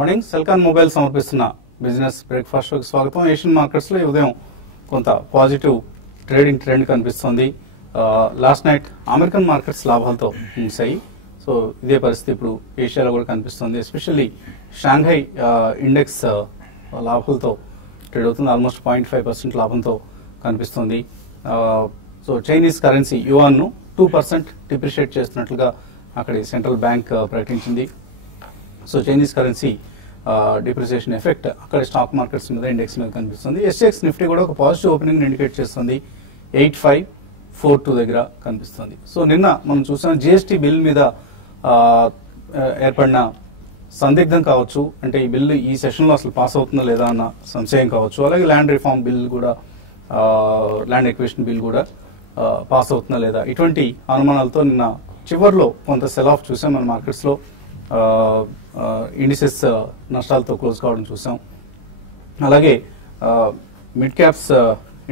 Morning Celkon mobile సమర్పిస్తున్న business breakfast కి స్వాగతం. ఏషియన్ మార్కెట్స్ లో ఈ ఉదయం కొంత పాజిటివ్ ట్రేడింగ్ ట్రెండ్ కనిపిస్తుంది. లాస్ట్ నైట్ అమెరికన్ మార్కెట్స్ లాభాలతో ముగిశాయి. సో ఇదే పరిస్థితి ఇప్పుడు ఏషియాలో కూడా కనిపిస్తుంది. ఎస్పెషల్లీ షాంఘై ఇండెక్స్ లాభాలతో ట్రేడ్ అవుతుంది. ఆల్మోస్ట్ 0.5% లాభంతో కనిపిస్తుంది. సో చైనీస్ కరెన్సీ యువాన్ ను 2% డిప్రిషియేట్ చేస్తున్నట్లుగా అక్కడి సెంట్రల్ బ్యాంక్ ప్రకటించింది. So Chinese currency depreciation effect అక్కడ స్టాక్ మార్కెట్స్ మీద ఇండెక్స్ మీద కనిపిస్తుంది. ఎస్ఎక్స్ నిఫ్టీ కూడా ఒక పాజిటివ్ ఓపెనింగ్ ఇండికేట్ చేస్తుంది. 8542 దగ్గర కనిపిస్తుంది. సో నిన్న మనం చూసాం జిఎస్టీ బిల్ మీద ఏర్పడిన సందిగ్ధం కావచ్చు, అంటే ఈ బిల్లు ఈ సెషన్ లో అసలు పాస్ అవుతుందా లేదా అన్న సంశయం కావచ్చు. అలాగే ల్యాండ్ రిఫార్మ్ బిల్ కూడా, ల్యాండ్ ఎక్విజిషన్ బిల్ కూడా పాస్ అవుతుందా లేదా, ఇటువంటి అనుమానాలతో నిన్న చివర్లో కొంత సెల్ ఆఫ్ చూసాం మన మార్కెట్స్ లో. ఇండిసెస్ నష్టాలతో క్లోజ్ కావడం చూసాం. అలాగే మిడ్ క్యాప్స్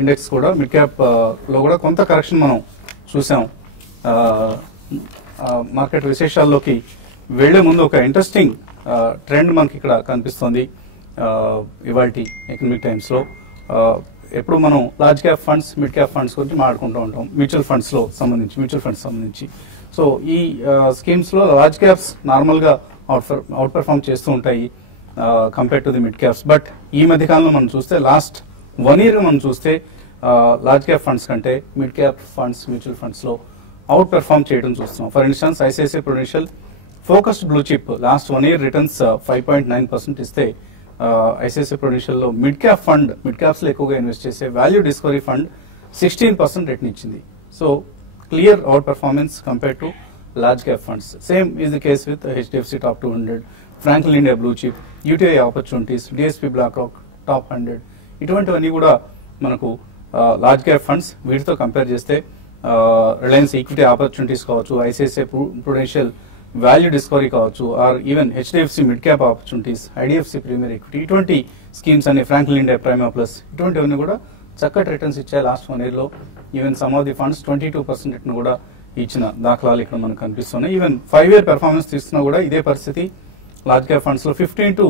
ఇండెక్స్ కూడా, మిడ్ క్యాప్ లో కూడా కొంత కరెక్షన్ మనం చూసాం. మార్కెట్ విశేషాల్లోకి వెళ్లే ముందు ఒక ఇంట్రెస్టింగ్ ట్రెండ్ మనకి ఇక్కడ కనిపిస్తుంది. ఇవాల్టి ఎకనామిక్ టైమ్స్ లో ఎప్పుడు మనం large cap funds, mid cap funds గురించి మాట్లాడుకుంటూ ఉంటాం, మ్యూచువల్ ఫండ్స్ సంబంధించి. సో ఈ స్కీమ్స్ లో లార్జ్ క్యాప్స్ నార్మల్ గా అవుట్ పెర్ఫార్మ్ చేస్తూ ఉంటాయి compare to the mid caps. But ఈ మధ్య కాలంలో మనం చూస్తే లాస్ట్ 1 year మనం చూస్తే లార్జ్ క్యాప్ ఫండ్స్ కంటే mid cap funds, mutual funds లో అవుట్ పెర్ఫార్మ్ చేయడం చూస్తున్నాం. For instance ICICI Prudential focused blue chip last 1 year returns 5.9% ఇస్తే, ఐసిఐసిఐ ప్రుడెన్షియల్ లో mid cap fund, mid caps లో ఎక్కువగా ఇన్వెస్ట్ చేసే వాల్యూ డిస్కవరీ ఫండ్ 16% రిటర్న్ ఇచ్చింది. So clear out performance compare to large cap funds. Same is the case with HDFC Top 200, Franklin India Blue Chip, UTI Opportunities, DSP BlackRock Top 100. ఇటువంటివన్నీ కూడా మనకు large cap funds. వీటితో compare చేస్తే Reliance equity opportunities కావచ్చు, ICICI prudential value discovery కావచ్చు, or even HDFC mid cap opportunities, IDFC premier equity, ఇటువంటి schemes అన్ని, Franklin India prima plus, ఇటువంటివన్నీ కూడా చక్కటి రిటర్న్స్ ఇచ్చాయి లాస్ట్ 1 year లో. Even some of the funds 22% return కూడా ఇచ్చిన దాఖలాలు ఇక్కడ మనకు కనిపిస్తున్నాయి. ఈవెన్ 5 year పెర్ఫార్మెన్స్ తీసుకున్నా కూడా ఇదే పరిస్థితి. లార్జ్ క్యాప్ ఫండ్స్ లో 15 to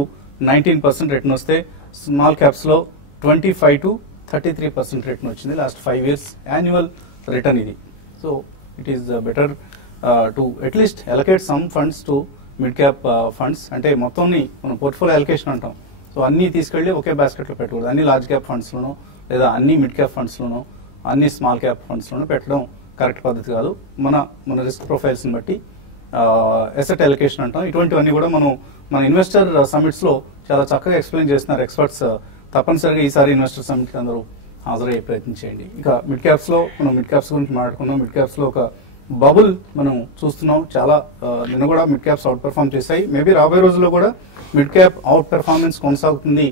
19% రిటర్న్ వస్తే, స్మాల్ క్యాప్స్ లో 25 to 33% రిటర్న్ వచ్చింది లాస్ట్ 5 years యాన్యువల్ రిటర్న్ ఇది. So it is better to at least allocate some funds to mid cap funds. అంటే మొత్తాన్ని మనం పోర్ట్ఫోలియో అలొకేషన్ అంటాం. సో అన్ని తీసుకెళ్లి ఒకే బాస్కెట్ లో పెట్టకూడదు. అన్ని లార్జ్ క్యాప్ ఫండ్స్ లోనో, లేదా అన్ని మిడ్ క్యాప్ ఫండ్స్ లోనో, అన్ని స్మాల్ క్యాప్ ఫండ్స్ లోనో పెట్టడం కరెక్ట్ పద్ధతి కాదు. మన రిస్క్ ప్రొఫైల్స్ ని బట్టి ఎసెట్ అలొకేషన్ అంటాం. ఇటువంటివన్నీ కూడా మన ఇన్వెస్టర్ సమిట్స్ లో చాలా చక్కగా ఎక్స్ప్లెయిన్ చేస్తున్నారు ఎక్స్పర్ట్స్. తప్పనిసరిగా ఈసారి ఇన్వెస్టర్ సమిట్ కి అందరూ హాజరయ్యే ప్రయత్నం చేయండి. ఇక మిడ్ క్యాప్స్ లో మనం మిడ్ క్యాప్స్ గురించి మాట్లాడుకున్నాం. మిడ్ క్యాప్స్ లో ఒక బబుల్ మనం చూస్తున్నాం. చాలా నిన్న కూడా మిడ్ క్యాప్స్ అవుట్ పెర్ఫార్మ్ చేశాయి. మేబీ రాబోయే రోజుల్లో కూడా మిడ్ క్యాప్ అవుట్ పెర్ఫార్మెన్స్ కొనసాగుతుంది.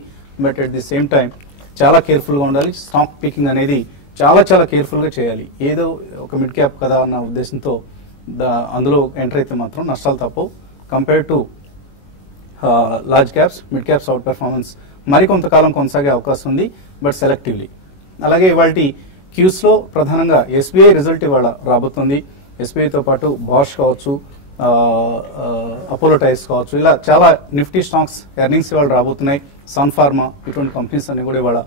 But at the same time చాలా కేర్ఫుల్ గా ఉండాలి. స్టాక్ పికింగ్ అనేది చాలా కేర్ఫుల్ గా చేయాలి. ఏదో ఒక మిడ్ క్యాప్ కదా అన్న ఉద్దేశంతో అందులో ఎంటర్ అయితే మాత్రం నష్టాలు తప్పవు. Compare to large caps, mid caps outperformance మరికొంతకాలం కొనసాగే అవకాశం ఉంది, బట్ సెలెక్టివ్లీ. అలాగే ఇవాళ క్యూస్ లో ప్రధానంగా ఎస్బీఐ రిజల్ట్ ఇవాళ రాబోతుంది. ఎస్బీఐతో పాటు బాష్ కావచ్చు, అపోలో టైర్స్ కావచ్చు, ఇలా చాలా నిఫ్టీ స్టాక్స్ ఎర్నింగ్స్ ఇవాళ రాబోతున్నాయి. సన్ ఫార్మా, ఇటువంటి కంపెనీస్ అన్ని కూడా ఇవాళ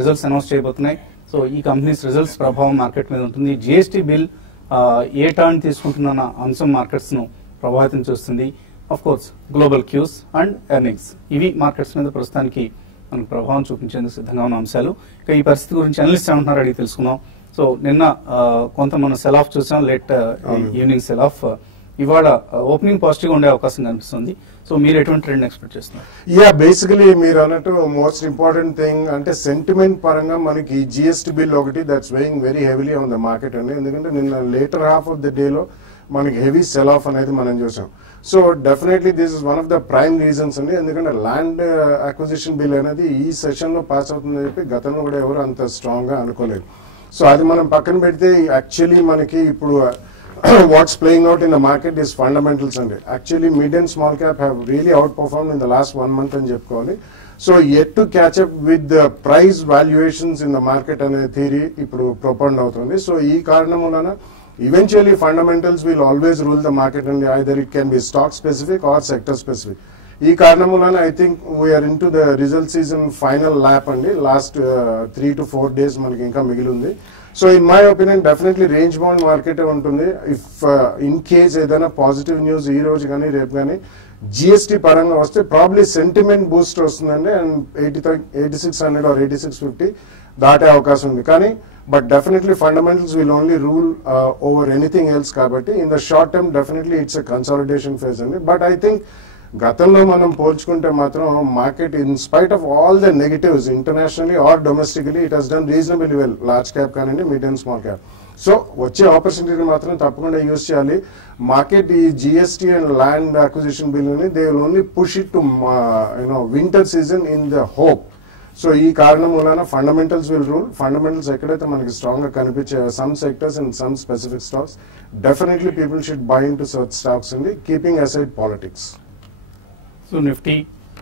రిజల్ట్స్ అనౌన్స్ చేయబోతున్నాయి. సో ఈ కంపెనీస్ రిజల్ట్స్ ప్రభావం మార్కెట్ మీద ఉంటుంది. జిఎస్టీ బిల్ ఏ టర్న్ తీసుకుంటున్న అంశం మార్కెట్స్ ను ప్రభావితం చేస్తుంది. Of course global cues and earnings, ఇవి మార్కెట్స్ మీద ప్రస్తుతానికి మనకు ప్రభావం చూపించేందుకు సిద్ధంగా ఉన్న అంశాలు. ఇక ఈ పరిస్థితి గురించి అనలిస్ట్ ఏమంటున్నారు అడిగి తెలుసుకుందాం. సో నిన్న కొంత మనం సెల్ ఆఫ్ చూసాం, లేట్ ఈవినింగ్ సెల్ ఆఫ్. ఇవాళ ఓపెనింగ్ పాజిటివ్ ఉండే అవకాశం కనిపిస్తుంది. సో మీరు ఎటువంటి ట్రెండ్ ఎక్స్పెక్ట్ చేస్తున్నారు? బేసికలీ మీరు అన్నట్టు మోస్ట్ ఇంపార్టెంట్ థింగ్ అంటే సెంటిమెంట్ పరంగా మనకి జిఎస్టీ బిల్ ఒకటి that's weighing very heavily on the market అండి. ఎందుకంటే నిన్న లేటర్ హాఫ్ ఆఫ్ ద డేలో మనకి హెవీ సెల్ ఆఫ్ అనేది మనం చూసాం. So definitely this is one of the prime reasons అండి. ఎందుకంటే ల్యాండ్ అక్విజిషన్ బిల్ అనేది ఈ సెషన్ లో పాస్ అవుతుందని చెప్పి గతంలో కూడా ఎవరు అంత స్ట్రాంగ్ గా అనుకోలేదు. సో అది మనం పక్కన పెడితే యాక్చువల్లీ మనకి ఇప్పుడు what's playing out in the market is fundamentals and actually mid and small cap have really outperformed in the last 1 month and చెప్పుకోవాలి. So yet to catch up with the price valuations in the market అనే theory ఇప్పుడు ప్రొపండ్ అవుతుంది. So ఈ కారణం వలన eventually fundamentals will always rule the market and either it can be stock specific or sector specific. ఈ కారణం వలన I think we are into the result season final lap అండి. లాస్ట్ 3 to 4 days మనకి ఇంకా మిగిలి ఉంది. So in my opinion definitely range bound market ఉంటుంది. If in case ఏదైనా పాజిటివ్ న్యూస్ ఈ రోజు కానీ రేపు కానీ జిఎస్టీ పరంగా వస్తే ప్రాబ్లీ సెంటిమెంట్ బూస్ట్ వస్తుందండి అండ్ 8600 or 8650 దాటే అవకాశం ఉంది. కానీ but definitely fundamentals will only rule over anything else కాబట్టి in the short term definitely it's a consolidation phase అండి. బట్ ఐ థింక్ గతంలో మనం పోల్చుకుంటే మాత్రం market in spite of all the negatives internationally or domestically it has done reasonably well, large cap కానివ్వండి mid and small cap. So వచ్చే ఆపర్చునిటీని మాత్రం తప్పకుండా యూజ్ చేయాలి. మార్కెట్ ఈ జిఎస్టీ అండ్ ల్యాండ్ అక్విజిషన్ బిల్లుని they will only push it to winter season in the hope. So ఈ కారణం వలన ఫండమెంటల్స్ విల్ రూల్. ఫండమెంటల్స్ ఎక్కడైతే మనకి స్ట్రాంగ్ గా కనిపించే some sectors and some specific stocks definitely people should buy into such stocks అండి, keeping aside politics. So Nifty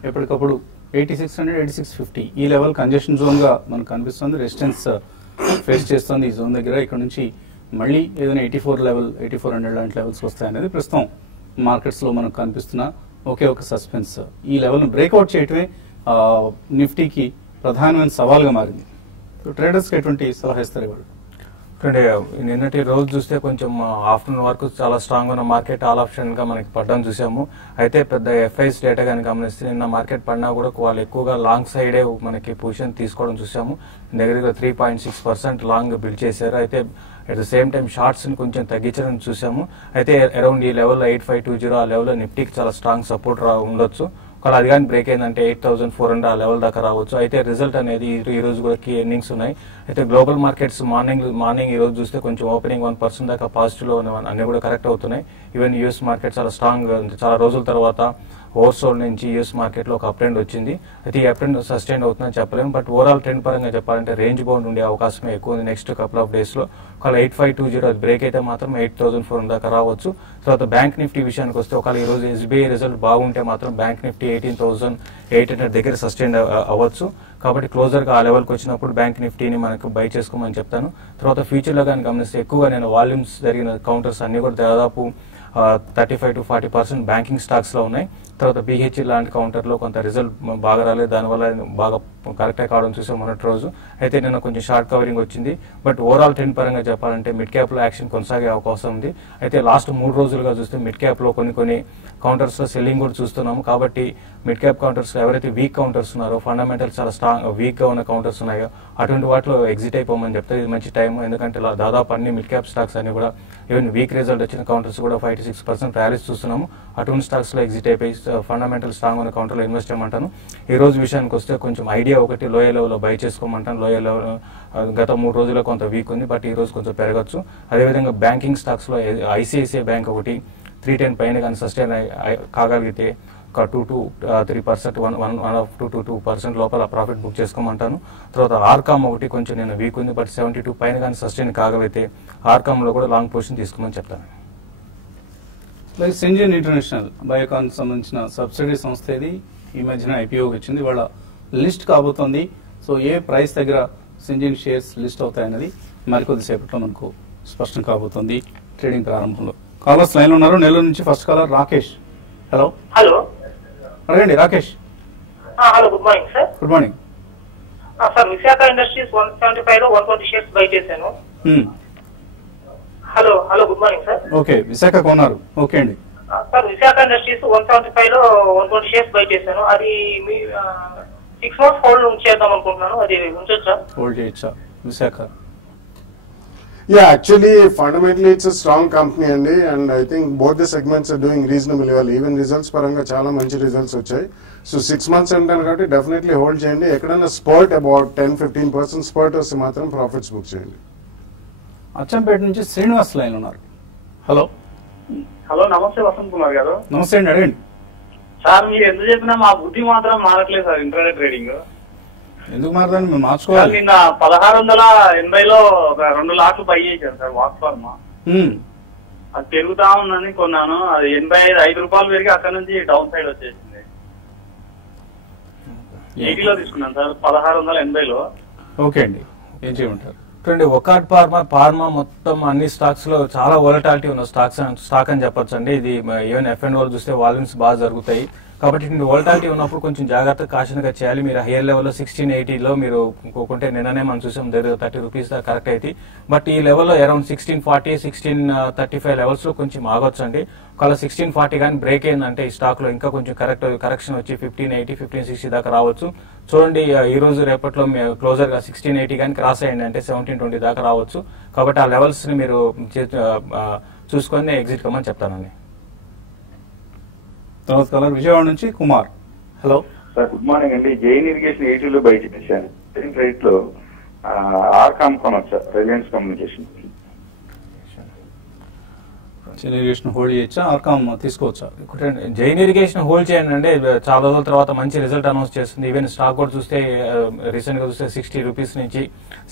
ఎప్పటికప్పుడు 8600, 8650 ఈ లెవెల్ కంజెషన్ జోన్ గా మనకు కనిపిస్తుంది. రెసిస్టెన్స్ ఫేస్ చేస్తుంది ఈ జోన్ దగ్గర. ఇక్కడ నుంచి మళ్ళీ ఏదైనా 84 లెవెల్, 8400 లాంటి లెవెల్స్ వస్తాయనేది ప్రస్తుతం మార్కెట్స్ లో మనకు కనిపిస్తున్న ఒకే ఒక సస్పెన్స్. ఈ లెవెల్ ను బ్రేక్అవుట్ చేయటమే నిఫ్టీకి ప్రధానమైన సవాల్గా మారింది. సో ట్రేడర్స్ కి ఎటువంటి సలహా ఇస్తారు ఇవాళ? నిన్నటి రోజు చూస్తే కొంచెం ఆఫ్టర్నూన్ వరకు చాలా స్ట్రాంగ్ ఉన్న మార్కెట్ ఆల్ ఆప్షన్ గా మనకి పడడం చూసాము. అయితే పెద్ద ఎఫ్ఐస్ డేటా కానీ గమనిస్తే నిన్న మార్కెట్ పడినా కూడా వాళ్ళు ఎక్కువగా లాంగ్ సైడే మనకి పొజిషన్ తీసుకోవడం చూసాము. దగ్గర 3.6% లాంగ్ బిల్డ్ చేశారు. అయితే at the same time shorts ని కొంచెం తగ్గించడం చూసాము. అయితే అరౌండ్ ఈ లెవెల్ 8520 ఆ లెవెల్ నిఫ్టీకి చాలా స్ట్రాంగ్ సపోర్ట్ ఉండొచ్చు. ఒకవేళ అది కానీ బ్రేక్ అయిందంటే 8400 ఆ లెవెల్ దాకా రావచ్చు. అయితే రిజల్ట్ అనేది ఈ రోజు కూడా కీ ఎర్నింగ్స్ ఉన్నాయి. అయితే గ్లోబల్ మార్కెట్స్ మార్నింగ్ ఈ రోజు చూస్తే కొంచెం ఓపెనింగ్ 1% దాకా పాజిటివ్ లో అన్ని కూడా కరెక్ట్ అవుతున్నాయి. ఈవెన్ యూఎస్ మార్కెట్ చాలా స్ట్రాంగ్, చాలా రోజుల తర్వాత ఓవర్సోల్డ్ నుంచి యూఎస్ మార్కెట్ లో ఒక అప్ ట్రెండ్ వచ్చింది. అయితే ఈ అప్ ట్రెండ్ సస్టైన్ అవుతుందని చెప్పలేము. బట్ ఓవరాల్ ట్రెండ్ పరంగా చెప్పాలంటే రేంజ్ బౌండ్ ఉండే అవకాశమే ఎక్కువ ఉంది నెక్స్ట్ కపుల్ ఆఫ్ డేస్ లో. ఒకవేళ 8520 అది బ్రేక్ అయితే మాత్రం 8400 దాకా రావచ్చు. తర్వాత బ్యాంక్ నిఫ్టీ విషయానికి వస్తే ఒకవేళ ఈ రోజు ఎస్బీఐ రిజల్ట్ బాగుంటే మాత్రం బ్యాంక్ నిఫ్టీ 18800 దగ్గర సస్టైన్ అవ్వచ్చు. కాబట్టి క్లోజర్ గా ఆ లెవెల్కి వచ్చినప్పుడు బ్యాంక్ నిఫ్టీని మనకు బై చేసుకోమని చెప్తాను. తర్వాత ఫ్యూచర్ లో కానీ గమనిస్తే ఎక్కువగా నేను వాల్యూమ్స్ జరిగిన కౌంటర్స్ అన్ని కూడా దాదాపు 35 to 40% బ్యాంకింగ్ స్టాక్స్ లో ఉన్నాయి. తర్వాత బిహెచ్ఈ లాంటి కౌంటర్ లో కొంత రిజల్ట్ బాగా రాలేదు, దానివల్ల బాగా కరెక్ట్ కావడం చూసాం మొన్నటి రోజు. అయితే నిన్న కొంచెం షార్ట్ కవరింగ్ వచ్చింది. బట్ ఓవరాల్ ట్రెండ్ పరంగా చెప్పాలంటే మిడ్ క్యాప్ లో యాక్షన్ కొనసాగే అవకాశం ఉంది. అయితే లాస్ట్ 3 రోజులుగా చూస్తే మిడ్ క్యాప్ లో కొన్ని కౌంటర్స్ లో సెల్లింగ్ కూడా చూస్తున్నాము. కాబట్టి మిడ్ క్యాప్ కౌంటర్స్ ఎవరైతే వీక్ కౌంటర్స్ ఉన్నారో, ఫండమెంటల్ చాలా స్ట్రాంగ్ వీక్ గా ఉన్న కౌంటర్స్ ఉన్నాయో అటువంటి వాటిలో ఎగ్జిట్ అయిపోమని చెప్తే ఇది మంచి టైం. ఎందుకంటే దాదాపు అన్ని మిడ్ క్యాప్ స్టాక్స్ అన్ని కూడా ఈవెన్ వీక్ రిజల్ట్ వచ్చిన కౌంటర్స్ కూడా 5 to 6% ర్యాలీస్ చూస్తున్నాము. అటువంటి స్టాక్స్ లో ఎగ్జిట్ అయిపోయి ఫండమెంటల్ స్ట్రాంగ్ ఉన్న కౌంటర్ లో ఇన్వెస్ట్ చేయమంటాను. ఈ రోజు విషయానికి వస్తే కొంచెం ఐడియా ఒకటి లోయర్ లెవెల్ లో బై చేసుకోమంటాను. లోయర్ లెవెల్ గత 3 రోజుల్లో కొంత వీక్ ఉంది, బట్ ఈ రోజు కొంచెం పెరగచ్చు. అదేవిధంగా బ్యాంకింగ్ స్టాక్స్ లో ఐసిఐసిఐ బ్యాంక్ ఒకటి 310 పైన కానీ సస్టైన్ కాగలిగితే ఒక 2 to 3%, 1 to 2% లోపల ప్రాఫిట్ బుక్ చేసుకోమంటాను. తర్వాత ఆర్కామ్ ఒకటి కొంచెం నేను వీక్ ఉంది, బట్ 72 పైన కానీ సస్టైన్ కాగలిగితే ఆర్కామ్ లో కూడా లాంగ్ పొజిషన్ తీసుకోమని చెప్తాను. సింజిన్ ఇంటర్నేషనల్ బయోకాన్ సంబంధించిన సబ్సిడీ సంస్థ ఇది. ఈ మధ్యన ఐపీఓ వచ్చింది, వాళ్ళ లిస్ట్ కాబోతోంది. సో ఏ ప్రైస్ దగ్గర సింజిన్ షేర్స్ లిస్ట్ అవుతాయన్నది మరికొద్దిసేపట్లో మనకు స్పష్టం కాబోతోంది ట్రేడింగ్ ప్రారంభంలో. కాలర్స్ లైన్ లో ఉన్నారు. నెల్లూరు నుంచి ఫస్ట్ కాలర్ రాకేష్. హలో అడగండి Rakesh. Hello, good morning sir. Good morning sir. Visakha industries 175 లో 120 షేర్స్ బై చేశాను. Hello good morning sir. Okay, Visakha కొన్నారు. ఓకే అండి సార్. విశాఖ ఇండస్ట్రీస్ 175 లో 120 షేర్స్ బై చేశాను. అది మీ 6 months హోల్డ్ ఉంచేద్దాం అనుకుంటున్నాను. అది ఉంచొచ్చా? హోల్డ్ చేయొచ్చా Visakha? Yeah, actually, fundamentally, it's a strong company, and I think both the segments are doing reasonably well. Even results paranga chala manchi results vachai. So 6 months antaru kabatti definitely hold cheyandi. Ekkadana spurt about 10-15% spurt vase matram profits book cheyandi. Achampet నుంచి Srinivas line ఉన్నారు. Hello. Hello, నమస్తే వసంత్ కుమార్ గారు. నమస్తే అండి, అడగండి. Sir, మీరు ఎందుకు చెప్పినా మా బుద్ధి మాత్రం మారట్లేదు సార్. ఇంటర్నెట్ ట్రేడింగ్ ఎందుకు మారదాన్ని మేము మార్చుకోవాలి. నిన్న 1680లో 2 లాట్లు బై చేశాను సార్ వాక్ ఫార్మా. అది పెరుగుతా ఉందని కొన్నాను. అది 85 రూపాయలు పెరిగి అక్కడ నుంచి డౌన్ సైడ్ వచ్చేసింది. 80లో తీసుకున్నాను సార్, 1680లో. ఓకే అండి, ఏం చేయమంటారు? ఒకాట్ ఫార్మా మొత్తం అన్ని స్టాక్స్ లో చాలా వోలటాలిటీ ఉన్న స్టాక్ అని చెప్పొచ్చు అండి. ఇది ఈవెన్ ఎఫ్ అండ్ ఓ చూస్తే వాల్యూమ్స్ బాగా జరుగుతాయి. కాబట్టి వోల్టాలిటీ ఉన్నప్పుడు కొంచెం జాగ్రత్త కాషన్గా చేయాలి. మీరు హైయర్ లెవెల్లో 1680లో మీరు ఇంకొకుంటే నిన్ననే మనం చూసాం దగ్గర 30 రూపీస్ దాకా కరెక్ట్ అయితే, బట్ ఈ లెవెల్లో అరౌండ్ 1640 1635 లెవెల్స్ లో కొంచెం ఆగొచ్చు అండి. ఒకవేళ 1640 కానీ బ్రేక్ అయిందంటే ఈ స్టాక్ లో ఇంకా కొంచెం కరెక్షన్ వచ్చి 1580 1560 దాకా రావచ్చు. చూడండి ఈ రోజు రేపట్లో క్లోజర్ గా 1680 కానీ క్రాస్ అయ్యండి అంటే 1720 దాకా రావచ్చు. కాబట్టి ఆ లెవెల్స్ ని మీరు చూసుకొని ఎగ్జిట్ కమ్మని చెప్తానండి. తర్వాత కలర్ విజయవాడ నుంచి Kumar. Hello sir, good morning అండి. జైన్ ఇరిగేషన్ 80లో బయట చేశాను. సేమ్ రేట్ లో ఆర్కామ్ కొనొచ్చా? రిలయన్స్ కమ్యూనికేషన్ ఇరిగేషన్ హోల్డ్ చేయొచ్చా, ఆర్కామ్ తీసుకోవచ్చా? జైన్ ఇరిగేషన్ హోల్డ్ చేయండి అంటే చాలా రోజుల తర్వాత మంచి రిజల్ట్ అనౌన్స్ చేస్తుంది. ఈవెన్ స్టాక్ కూడా చూస్తే రీసెంట్ గా చూస్తే 60 రూపీస్ నుంచి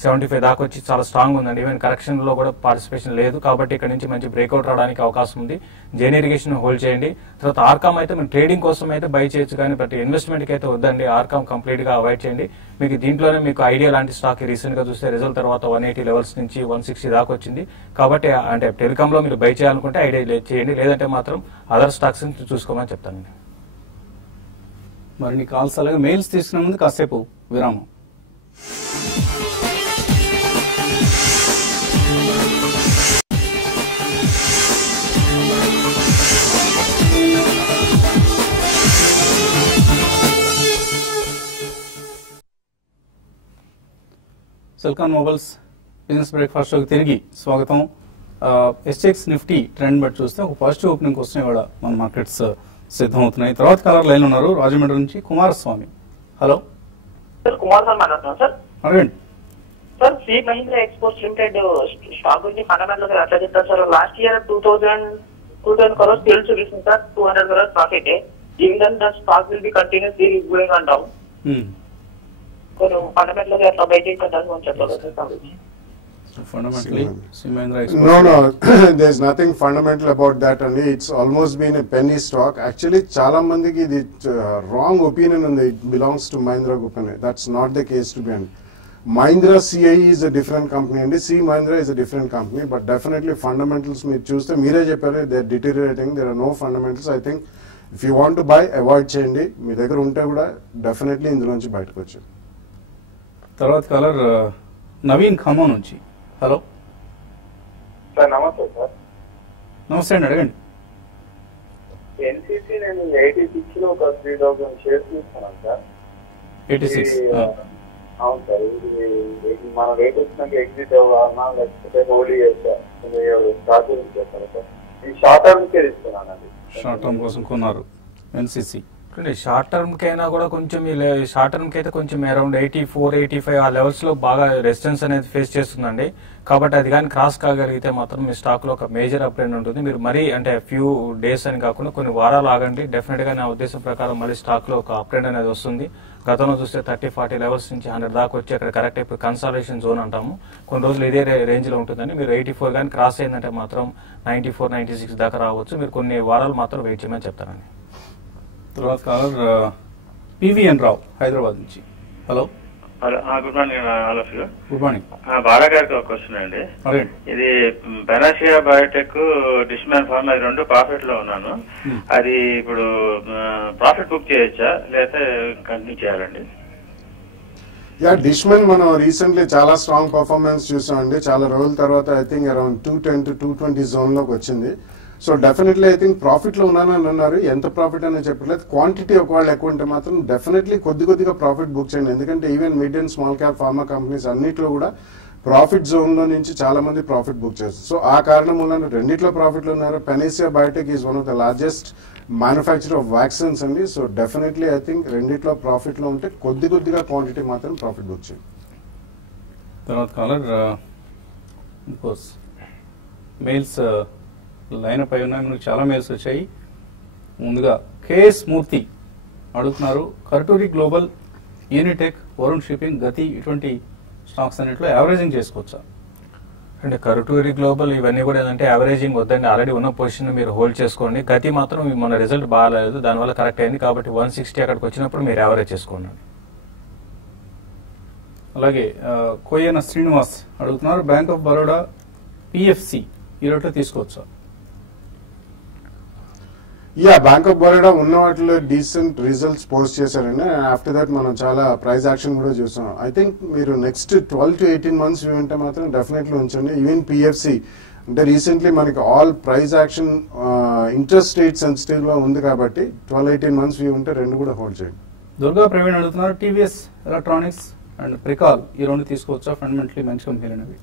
75 దాకా వచ్చి చాలా స్ట్రాంగ్ ఉందండి. ఈవెన్ కరెక్షన్ లో కూడా పార్టిసిపేషన్ లేదు, కాబట్టి ఇక్కడ నుంచి మంచి బ్రేక్అవుట్ రావడానికి అవకాశం ఉంది. జైన్ ఇరిగేషన్ హోల్డ్ చేయండి. తర్వాత ఆర్కామ్ అయితే మీరు ట్రేడింగ్ కోసం అయితే బై చేయొచ్చు, కానీ బట్ ఇన్వెస్ట్మెంట్ కి అయితే వద్దండి. ఆర్కామ్ కంప్లీట్ గా అవాయిడ్ చేయండి. మీకు దీంట్లోనే మీకు ఐడియా లాంటి స్టాక్ రీసెంట్ గా చూస్తే రిజల్ట్ తర్వాత 180 లెవెల్స్ నుంచి 160 దాకా వచ్చింది. కాబట్టి అంటే టెలికామ్ లో మీరు బై చేయాలనుకుంటే ఐడియా చేయండి, లేదంటే మాత్రం అదర్ స్టాక్స్ చూసుకోమని చెప్తానండి. మరిన్ని కాల్స్ అలాగే మెయిల్స్ తీసుకునే ముందు కాసేపు విరామం. సెల్కాన్ మొబైల్స్ బిజినెస్ బ్రేక్ఫాస్ట్ షోకి తిరిగి స్వాగతం. ఎస్ఎక్స్ నిఫ్టీ ట్రెండ్ బట్టి చూస్తే ఒక పాజిటివ్ ఓపెనింగ్ కోసం ఇవాళ మన మార్కెట్స్ సిద్ధమవుతున్నాయి. తర్వాత కలర్ లైన్ ఉన్నారు రాజమండ్రి నుంచి Kumaraswamy. Hello sir, Kumar sir మాట్లాడుతున్నాను సార్. అడగండి sir. C Mahindra exports limited stock గురించి ఫండమెంటల్ ఎట్లా చెప్తారు sir? Last year 2000 crores sales చూపిస్తుంది sir, 200 crores profit. Even that stock will be continuously going on down. కొంచెం ఫండమెంటల్ గా ఎట్లా బయట కొంచెం చెప్పాలి sir. Fundamentally, No, there's nothing fundamental about that only. It's almost been a penny stock. Actually, chala mandiki the wrong opinion and it belongs to Mahindra Group. That's not the case to be. Mahindra CIE is a different company and C Mahindra is a different company, but definitely fundamentals me choose the Mira Japare, they're deteriorating. There are no fundamentals. I think if you want to buy, avoid cheyandi. మీ దగ్గర ఉంటే కూడా definitely ఇందులో నుంచి బయటకు వచ్చు. తర్వాత colour Naveen Khammam నుంచి. Hello sir, నమస్తే సార్. నమస్తే అండి, అడగండి. ఎన్సీసీ నేను 86 లో ఒక 3000 షేర్స్ తీసుకున్నాను సార్. 86 అవును సార్. ఇది మన రేట్ వచ్చినాక ఎగ్జిట్ అవ్వాలన్నా లేకపోతే హోల్డ్ చేయొచ్చా? స్టార్ట్ చేస్తాను సార్. ఈ షార్ట్ టర్మ్ కే తీసుకున్నాను అండి. షార్ట్ టర్మ్ కోసం కొన్నారు ఎన్సీసీ. షార్ట్ టర్మ్ కైనా కూడా కొంచెం షార్ట్ టర్మ్ కి అయితే కొంచెం అరౌండ్ 84 85 ఆ లెవెల్స్ లో బాగా రెసిస్టెన్స్ అనేది ఫేస్ చేస్తుందండి. కాబట్టి అది కానీ క్రాస్ కాగలిగితే మాత్రం మీ స్టాక్ లో ఒక మేజర్ అప్ ట్రెండ్ ఉంటుంది. మీరు మరీ అంటే ఫ్యూ డేస్ అని కాకుండా కొన్ని వారాలు ఆగండి. డెఫినెట్ గా నా ఉద్దేశం ప్రకారం మళ్ళీ స్టాక్ లో ఒక అప్ ట్రెండ్ అనేది వస్తుంది. గతంలో చూస్తే 30-40 లెవెల్స్ నుంచి 100 దాకా వచ్చి అక్కడ కరెక్ట్ అయిపోయి కన్సాలిడేషన్ జోన్ అంటాము. కొన్ని రోజులు ఇదే రేంజ్ లో ఉంటుందని మీరు 84 కానీ క్రాస్ అయిందంటే మాత్రం 94 96 దాకా రావచ్చు. మీరు కొన్ని వారాలు మాత్రం వెయిట్ చేయమని చెప్తానండి. తర్వాత కాలర్ పివిఎన్ రావు హైదరాబాద్ నుంచి. Hello good morning all of you. Good morning. Bala గారికి ఒక క్వశ్చన్ అండి. ఇది బెనాషియా బయోటెక్, డిష్మాన్ ఫార్మా ఈ రెండు ప్రాఫిట్ లో ఉన్నాను. అది ఇప్పుడు ప్రాఫిట్ బుక్ చేయొచ్చా లేకపోతే కంటిన్యూ చేయాలండి? డిష్మెన్ మనం రీసెంట్లీ చాలా స్ట్రాంగ్ పర్ఫార్మెన్స్ చూసామండి. చాలా రోజుల తర్వాత I think around 210 to 220 zone లోకి వచ్చింది. So definitely I think profit లో ఉన్నానని అన్నారు. ఎంత ప్రాఫిట్ అనేది చెప్పలేదు. క్వాంటిటీ ఒకవేళ ఎక్కువ ఉంటే మాత్రం డెఫినెట్లీ కొద్దిగా ప్రాఫిట్ బుక్ చేయండి. ఎందుకంటే even mid and small cap pharma companies అన్నిట్లో కూడా ప్రాఫిట్ జోన్ లో నుంచి చాలా మంది ప్రాఫిట్ బుక్ చేస్తారు. సో ఆ కారణం వల్ల రెండిట్లో ప్రాఫిట్ లో ఉన్నారు. Panacea biotech is one of the largest manufacture of vaccines అండి. సో డెఫినెట్లీ ఐ థింక్ రెండిట్లో ప్రాఫిట్ లో ఉంటే కొద్దిగా క్వాంటిటీ మాత్రం ప్రాఫిట్ బుక్ చేయండి. తర్వాత కాలర్ మెయిల్స్ లైన్ పై ఉన్నాయి. మనకు చాలా మెయిల్స్ వచ్చాయి. ముందుగా కేఎస్ మూర్తి అడుగుతున్నారు, కర్టూరి గ్లోబల్, యూనిటెక్, వరుణ్ షిప్పింగ్, గతి ఇటువంటి స్టాక్స్ అన్నింటిలో యావరేజింగ్ చేసుకోవచ్చా? అంటే కర్టూరి గ్లోబల్ ఇవన్నీ కూడా ఏంటంటే యావరేజింగ్ వద్దండి. ఆల్రెడీ ఉన్న పొజిషన్ మీరు హోల్డ్ చేసుకోండి. గతి మాత్రం మన రిజల్ట్ బాగాలేదు, దానివల్ల కరెక్ట్ అయింది. కాబట్టి 160 అక్కడికి వచ్చినప్పుడు మీరు యావరేజ్ చేసుకోండి. అలాగే కోయన శ్రీనివాస్ అడుగుతున్నారు, బ్యాంక్ ఆఫ్ బరోడా, పిఎఫ్సి ఈ రోట్లో తీసుకోవచ్చా? బ్యాంక్ ఆఫ్ బరోడా ఉన్న వాటిలో డీసెంట్ రిజల్ట్స్ పోస్ట్ చేశారండి. ఆఫ్టర్ దట్ మనం చాలా ప్రైస్ యాక్షన్ కూడా చూసాం. ఐ థింక్ మీరు నెక్స్ట్ 12 to 18 months వ్యూ ఉంటే మాత్రం డెఫినెట్లీ ఉంచండి. ఈవెన్ పిఎఫ్సి అంటే రీసెంట్లీ మనకి all price action interest rate sensitive గా ఉంది కాబట్టి 12-18 months వ్యూ ఉంటే రెండు కూడా హోల్డ్ చేయండి. దుర్గా ప్రవీణ్ అడుగుతున్నారు, టీవీఎస్ ఎలక్ట్రానిక్స్ అండ్ ప్రికాల్ ఈ రెండు తీసుకోవచ్చా? ఫండమెంటలీ మంచి కంపెనీలు.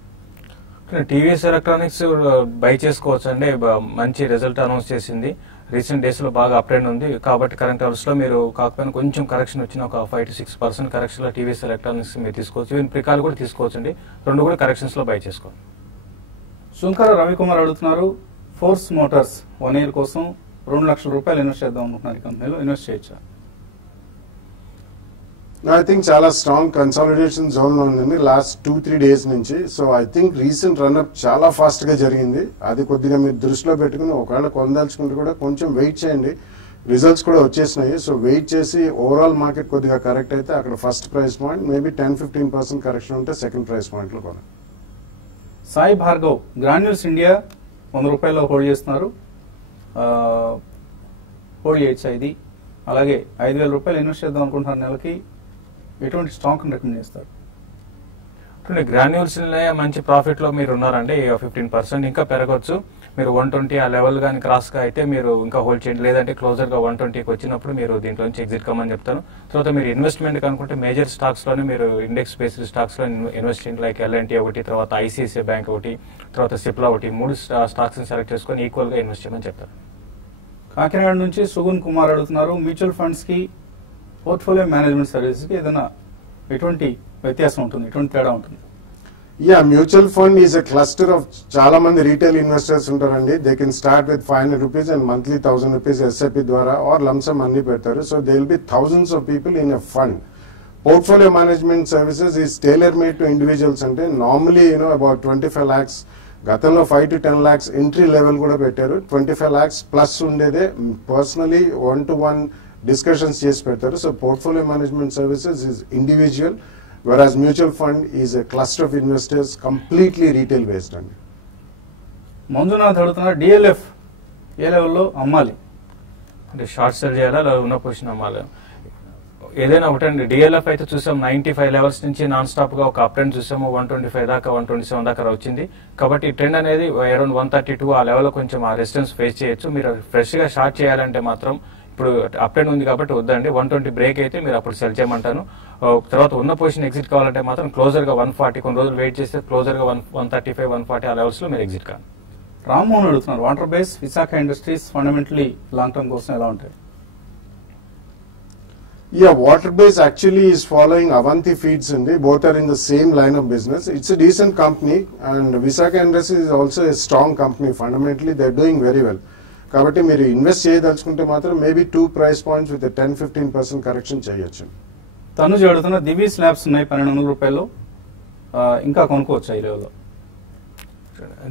టీవీఎస్ ఎలక్ట్రానిక్స్ బై చేసుకోవచ్చు అండి. మంచి రిజల్ట్ అనౌన్స్ చేసింది. రీసెంట్ డేస్ లో బాగా అప్ ట్రెండ్ ఉంది కాబట్టి కరెంట్ అవర్స్ లో మీరు కాకపోయినా కొంచెం కరెక్షన్ వచ్చిన ఒక 5 to 6% కరెక్షన్ లో టీవీఎస్ ఎలక్ట్రానిక్స్ మీరు తీసుకోవచ్చు. ఈవెన్ ప్రికాల్ కూడా తీసుకోవచ్చు అండి. రెండు కూడా కరెక్షన్స్ లో బై చేసుకోవాలి. శంకర రవికుమార్ అడుగుతున్నారు, ఫోర్స్ మోటార్స్ 1 year కోసం 2 లక్షల రూపాయలు ఇన్వెస్ట్ చేద్దాం అనుకుంటున్నారు. ఈ కంపెనీలో ఇన్వెస్ట్ చేయొచ్చా? ఐ థింక్ చాలా స్ట్రాంగ్ కన్సాలిడేషన్ జోన్ లో ఉందండి లాస్ట్ 2-3 days నుంచి. So I think recent run-up చాలా ఫాస్ట్ గా జరిగింది. అది కొద్దిగా మీరు దృష్టిలో పెట్టుకుని ఒకవేళ కొనదాల్చుకుంటే కూడా కొంచెం వెయిట్ చేయండి. రిజల్ట్స్ కూడా వచ్చేసినాయి. సో వెయిట్ చేసి ఓవరాల్ మార్కెట్ కొద్దిగా కరెక్ట్ అయితే అక్కడ first price point maybe 10-15% correction ఉంటే సెకండ్ ప్రైస్ పాయింట్ లో కొనండి. సాయి భార్గవ్ గ్రాన్యూల్స్ ఇండియా 100 రూపాయల్లో హోల్డ్ చేస్తున్నారు. హోల్డ్ చేయొచ్చా ఇది? అలాగే 5,000 రూపాయలు ఇన్వెస్ట్ చేద్దాం అనుకుంటున్నారు నెలకి. ఎటువంటి స్టాక్ రికమెండ్ చేస్తారు? గ్రాన్యూల్స్ మంచి ప్రాఫిట్ లో మీరు ఉన్నారండి. 15% ఇంకా పెరగవచ్చు. మీరు 120 ఆ లెవెల్ కానీ క్రాస్ గా అయితే మీరు ఇంకా హోల్డ్ చేయండి. లేదంటే క్లోజర్ గా 120కి వచ్చినప్పుడు మీరు దీంట్లో నుంచి ఎగ్జిట్ కమ్మని చెప్తాను. తర్వాత మీరు ఇన్వెస్ట్మెంట్ కనుకుంటే మేజర్ స్టాక్స్ లోనే మీరు ఇండెక్స్ బేస్డ్ స్టాక్స్ లో ఇన్వెస్ట్ చేయండి. లైక్ ఎల్ఎన్టీ ఒకటి, తర్వాత ఐసిఐసిఐ బ్యాంక్ ఒకటి, తర్వాత సిప్లా ఒకటి, 3 స్టాక్స్ సెలెక్ట్ చేసుకొని ఈక్వల్ గా ఇన్వెస్ట్ చేయమని చెప్తారు. కాకినాడ నుంచి సుగున్ కుమార్ అడుగుతున్నారు, మ్యూచువల్ ఫండ్స్ కి పోర్ట్ఫోలియో మేనేజ్మెంట్ సర్వీసెస్ కి ఏదైనా ఎటువంటి వ్యత్యాసం ఉంటుంది, ఎటువంటి తేడా ఉంటుంది? Mutual fund is a cluster of చాలా మంది రీటైల్ ఇన్వెస్టర్స్ ఉంటారండి. They can start with 500 rupees and monthly 1000 rupees SIP ద్వారా ఆర్ లంసమ్ అన్ని పెడతారు. So they will be thousands of people in a fund. Portfolio management services is tailor made to individuals. అంటే normally about 25 lakhs, గతంలో 5 to 10 lakhs entry level కూడా పెట్టారు. 25 lakhs plus ఉండేదే personally 1-to-1 discussions చేసి పెడతారు. So portfolio management services is individual, whereas mutual fund is a cluster of investors completely retail based అండి. మంజునాథ్ అడుగుతున్నారు, DLF ఏ లెవెల్లో అమ్మాలి? అంటే షార్ట్ సెల్ చేయాలా లేదా ఉన్న పొజిషన్ అమ్మాలి? ఏదైనా ఒకటండి. డిఎల్ఎఫ్ అయితే చూసాం 95 levels నుంచి నాన్ స్టాప్ గా ఒక అప్ ట్రెండ్ చూసాము. 125 దాకా 127 దాకా వచ్చింది. కాబట్టి ఈ ట్రెండ్ అనేది అరౌండ్ 132 ఆ లెవెల్ కొంచెం ఆ రెసిస్టెన్స్ ఫేస్ చేయొచ్చు. మీరు ఫ్రెష్ గా షార్ట్ చేయాలంటే మాత్రం ఇప్పుడు అప్ ట్రెండ్ ఉంది కాబట్టి వద్దండి. 120 బ్రేక్ అయితే మీరు అప్పుడు సెల్ చేయమంటాను. తర్వాత ఉన్న పొజిషన్ ఎగ్జిట్ కావాలంటే మాత్రం క్లోజర్ గా 140, కొన్ని రోజులు వెయిట్ చేస్తే క్లోజర్ గా 135, 140 ఆ లెవెల్స్ లో మీరు ఎగ్జిట్ కాదు. రామ్మోహన్ అడుగుతున్నారు, water base Visakha industries fundamentally long term కోసం ఎలా ఉంటాయి? Water base actually is following Avanti feeds అండి. Both are in the same line of business. It's a decent company and Visakha industries is also a strong company. Fundamentally they are doing very well. కాబట్టి మీరు invest చేయదలుచుకుంటే మాత్రం maybe 2 price points with 10-15% correction చేయొచ్చు. తనుజ అడుగుతున్న, Divi's labs ఉన్నాయి 1200 రూపాయలు, ఇంకా కొనుక్కోవచ్చా ఈ లెవెల్లో?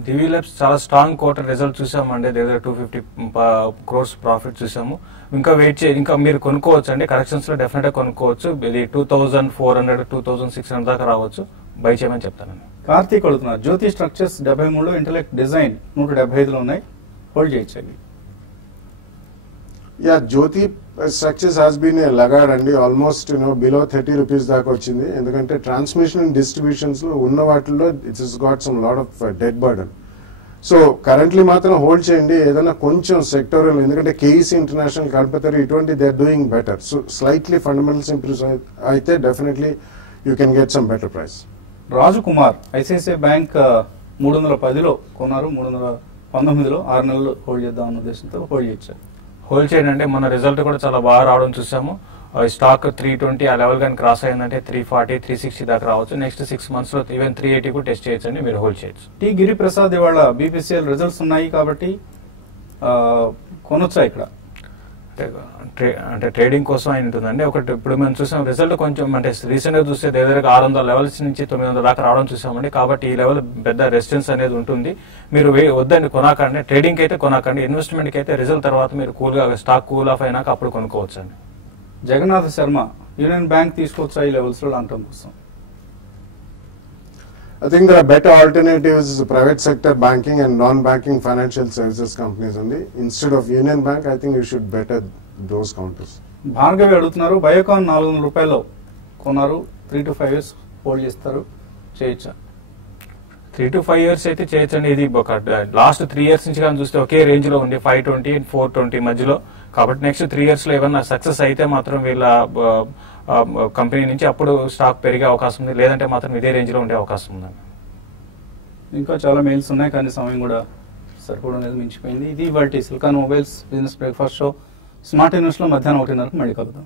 దివీ ల్యాబ్స్ చాలా స్ట్రాంగ్ క్వార్టర్ రిజల్ట్ చూసామండి. దగ్గర 250 crores ప్రాఫిట్ చూసాము. ఇంకా వెయిట్ చేసి ఇంకా మీరు కొనుక్కోవచ్చు అండి. కరెక్షన్స్ లో డెఫినెట్ గా కొనుక్కోవచ్చు. ఇది 2400, 2600 దాకా రావచ్చు. బై చేయమని చెప్తానండి. కార్తీక్ అడుగుతున్నారు, జ్యోతి స్ట్రక్చర్స్ 73, ఇంటెలెక్ట్ డిజైన్ 175లో ఉన్నాయి, హోల్డ్ చేయొచ్చు? జ్యోతి స్ట్రక్చర్స్ హాస్ బీన్ ఏ లగాడ్ అండి. ఆల్మోస్ట్ బిలో 30 rupees దాకా వచ్చింది. ఎందుకంటే ట్రాన్స్మిషన్ అండ్ డిస్ట్రిబ్యూషన్స్ లో ఉన్న వాటిల్లో it's got some lot of debt burden. So currently మాత్రం హోల్డ్ చేయండి. ఏదైనా కొంచెం సెక్టోరియల్, ఎందుకంటే కేఈసీ ఇంటర్నేషనల్ కల్పతరు ఇటువంటి they are doing better. So slightly fundamentals improve అయితే definitely you can get some better price. Raju Kumar, ICICI bank 310లో కొన్నారు, 319లో 6 నెలలు హోల్డ్ చేద్దాం అన్న ఉద్దేశంతో హోల్డ్ చేయొచ్చు? హోల్డ్ చేయండి. మన రిజల్ట్ కూడా చాలా బాగా రావడం చూసాము. స్టాక్ 320 ఆ లెవెల్ కానీ క్రాస్ అయిందంటే 340, 360 దాకా రావచ్చు. నెక్స్ట్ 6 months లో ఈవెన్ 380 కూడా టెస్ట్ చేయొచ్చు అండి. మీరు హోల్డ్ చేయొచ్చు. టి గిరిప్రసాద్, ఇవాళ బీపీసీఎల్ రిజల్ట్స్ ఉన్నాయి కాబట్టి కొనొచ్చా ఇక్కడ? అంటే ట్రేడింగ్ కోసం అయి ఉంటుందండి. ఒకటి ఇప్పుడు మనం చూసాం రిజల్ట్ కొంచెం అంటే రీసెంట్ గా చూస్తే దగ్గర 600 levels నుంచి 900 దాకా రావడం చూసామండి. కాబట్టి ఈ లెవెల్ పెద్ద రెసిస్టెన్స్ అనేది ఉంటుంది. మీరు వద్దండి, కొనాకండి. ట్రేడింగ్ అయితే కొనాకండి. ఇన్వెస్ట్మెంట్ కి అయితే రిజల్ట్ తర్వాత మీరు కూల్ గా స్టాక్ కూల్ ఆఫ్ అయినాక అప్పుడు కొనుక్కోవచ్చు అండి. జగన్నాథ్ శర్మ, యూనియన్ బ్యాంక్ తీసుకోవచ్చా ఈ లెవెల్స్ లో లాంగ్ టర్మ్ కోసం? I think there are better alternatives, private sector banking and non-banking financial services companies only. Instead of Union Bank, I think you should better those counters. Bhargavi అడుగుతున్నారు, బయోకాన్ 400 రూపాయలు కొన్నారు, 3 to 5 years hold చేస్తారు, చేయొచ్చా? 3 to 5 years అయితే చేయొచ్చండి. ఇది ఒక last 3 years నుంచి కానీ చూస్తే ఒకే రేంజ్ లో ఉంది, 520 and 420 మధ్యలో. కాబట్టి నెక్స్ట్ 3 years లో ఏమన్నా సక్సెస్ అయితే మాత్రం వీళ్ళ కంపెనీ నుంచి అప్పుడు స్టాక్ పెరిగే అవకాశం ఉంది, లేదంటే మాత్రం ఇదే రేంజ్ లో ఉండే అవకాశం ఉందండి. ఇంకా చాలా మెయిల్స్ ఉన్నాయి కానీ సమయం కూడా సరిపోవడం అనేది మించిపోయింది. ఇది ఇవాల్టి silicon mobiles business breakfast show. Smart invest లో మధ్యాహ్నం 1:30 మళ్ళీ కలుద్దాం.